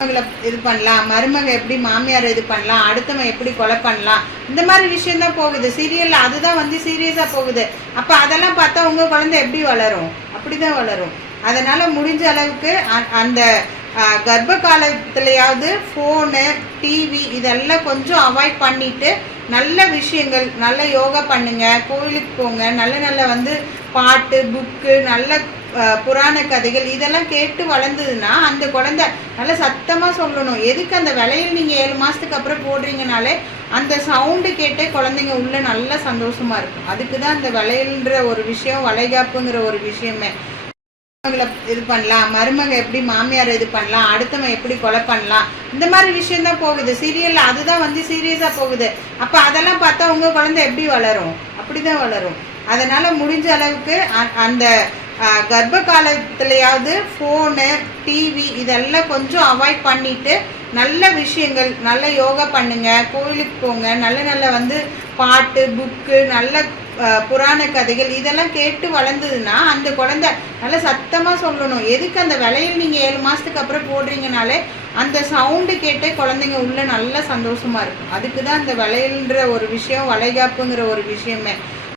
இது பண்ணலாம், மருமக எப்படி மாமியார் இது பண்ணலாம், அடுத்தவன் எப்படி கொலை பண்ணலாம், இந்த மாதிரி விஷயம் தான் போகுது சீரியல்ல. அதுதான் வந்து சீரியஸா போகுது. அப்ப அதெல்லாம் பார்த்தா உங்க குழந்தை எப்படி வளரும்? அப்படிதான் வளரும். அதனால முடிஞ்ச அளவுக்கு அந்த கர்ப்ப காலத்திலையாவது ஃபோனு, டிவி இதெல்லாம் கொஞ்சம் அவாய்ட் பண்ணிட்டு நல்ல விஷயங்கள், நல்ல யோகா பண்ணுங்க, கோயிலுக்கு போங்க, நல்ல நல்ல வந்து பாட்டு, புக்கு, நல்ல புராண கதைகள் இதெல்லாம் கேட்டு வளர்ந்ததுன்னா அந்த குழந்தை நல்லா சத்தமாக சொல்லணும். எதுக்கு அந்த விலையில் நீங்கள் 7 மாதத்துக்கு அப்புறம் போடுறீங்கனாலே அந்த சவுண்டு கேட்டே குழந்தைங்க உள்ள நல்லா சந்தோஷமாக இருக்கும். அதுக்கு தான் அந்த விலையில்ன்ற ஒரு விஷயம், வளைகாப்புங்கிற ஒரு விஷயமே. இது பண்ணலாம், மருமக எப்படி மாமியார் இது பண்ணலாம், அடுத்தவன் எப்படி கொலை பண்ணலாம், இந்த மாதிரி விஷயம் தான் போகுது சீரியல்ல. அதுதான் வந்து சீரியஸா போகுது. அப்ப அதெல்லாம் பார்த்தா உங்க குழந்தை எப்படி வளரும்? அப்படிதான் வளரும். அதனால முடிஞ்ச அளவுக்கு அந்த கர்ப்ப காலத்திலையாவது ஃபோனு, டிவி இதெல்லாம் கொஞ்சம் அவாய்ட் பண்ணிட்டு நல்ல விஷயங்கள், நல்ல யோகா பண்ணுங்க, கோயிலுக்கு போங்க, நல்ல நல்ல வந்து பாட்டு, புக்கு, நல்ல புராண கதைகள் இதெல்லாம் கேட்டு வளர்ந்ததுன்னா அந்த குழந்தை நல்லா சத்தமாக சொல்லணும். எதுக்கு அந்த விலையில் நீங்கள் 7 மாதத்துக்கு அப்புறம் போடுறீங்கனாலே அந்த சவுண்டு கேட்டே குழந்தைங்க உள்ள நல்லா சந்தோஷமாக இருக்கும். அதுக்கு தான் அந்த விலையில்ன்ற ஒரு விஷயம், வளைகாப்புங்கிற ஒரு விஷயமே.